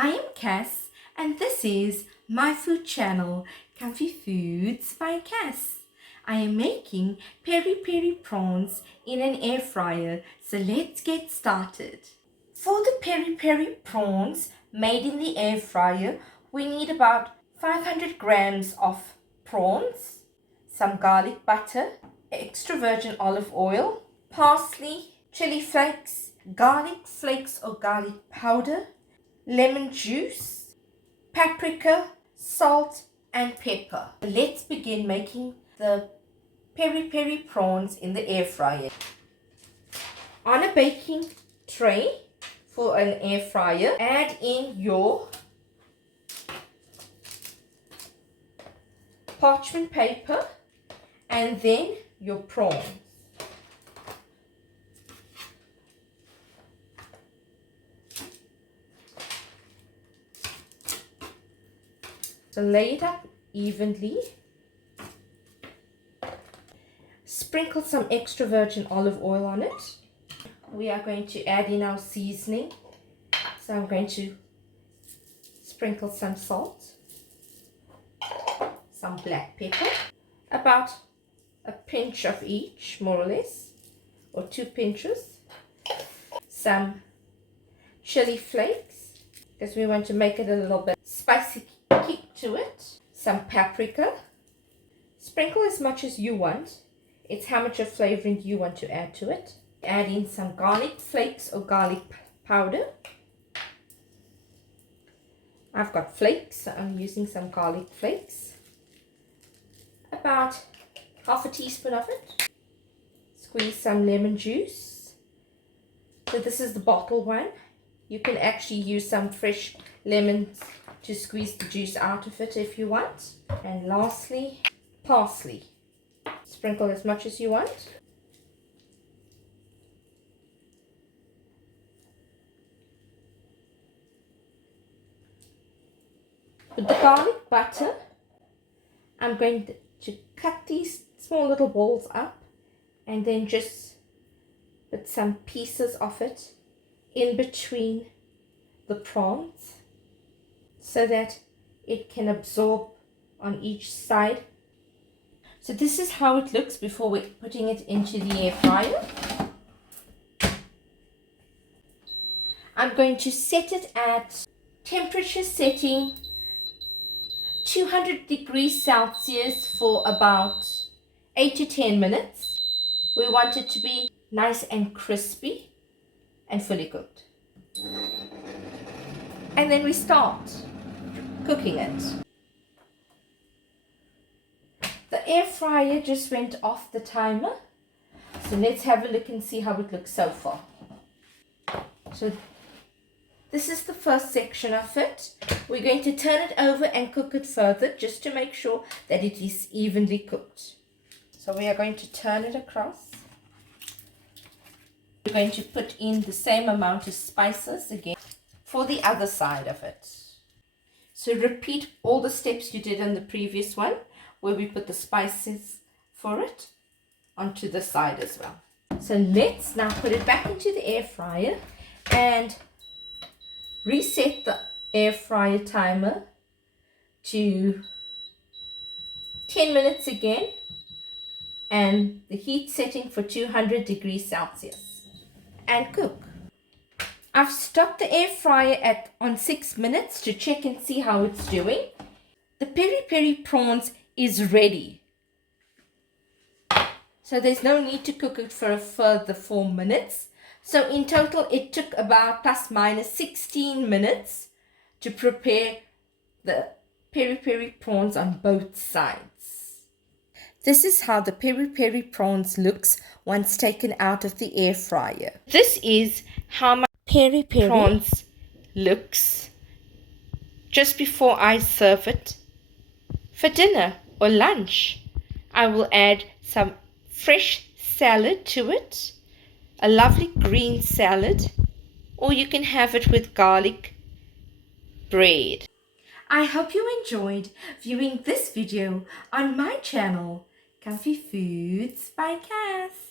I am Cass and this is my food channel, Comfy Foods by Cass. I am making peri peri prawns in an air fryer, so let's get started. For the peri peri prawns made in the air fryer, we need about 500 grams of prawns, some garlic butter, extra virgin olive oil, parsley, chili flakes, garlic flakes or garlic powder, lemon juice, paprika, salt and pepper. Let's begin making the peri peri prawns in the air fryer. On a baking tray for an air fryer, add in your parchment paper and then your prawns. So lay it up evenly. Sprinkle some extra virgin olive oil on it. We are going to add in our seasoning. So I'm going to sprinkle some salt, some black pepper, about a pinch of each, more or less, or 2 pinches, some chili flakes, because we want to make it a little bit spicy kick to it, some paprika. Sprinkle as much as you want. It's how much of flavoring you want to add to it. Add in some garlic flakes or garlic powder. I've got flakes, so I'm using some garlic flakes. About half a teaspoon of it. Squeeze some lemon juice. So this is the bottle one. You can actually use some fresh lemons to squeeze the juice out of it if you want. And lastly, parsley. Sprinkle as much as you want. With the garlic butter, I'm going to cut these small little balls up and then just put some pieces of it in between the prawns so that it can absorb on each side. So this is how it looks before we're putting it into the air fryer. I'm going to set it at temperature setting 200 degrees Celsius for about 8 to 10 minutes. We want it to be nice and crispy and fully cooked. And then we start cooking it. The air fryer just went off the timer. So let's have a look and see how it looks so far. So this is the first section of it. We're going to turn it over and cook it further just to make sure that it is evenly cooked. So we are going to turn it across. We're going to put in the same amount of spices again for the other side of it. So repeat all the steps you did on the previous one where we put the spices for it onto the side as well. So let's now put it back into the air fryer and reset the air fryer timer to 10 minutes again and the heat setting for 200 degrees Celsius and cook. I've stopped the air fryer on 6 minutes to check and see how it's doing. The peri peri prawns is ready. So there's no need to cook it for a further 4 minutes. So in total it took about plus minus 16 minutes to prepare the peri peri prawns on both sides. This is how the peri peri prawns looks once taken out of the air fryer. This is how my peri peri prawns looks just before I serve it for dinner or lunch. I will add some fresh salad to it, a lovely green salad, or you can have it with garlic bread. I hope you enjoyed viewing this video on my channel, Comfy Foods by Cass.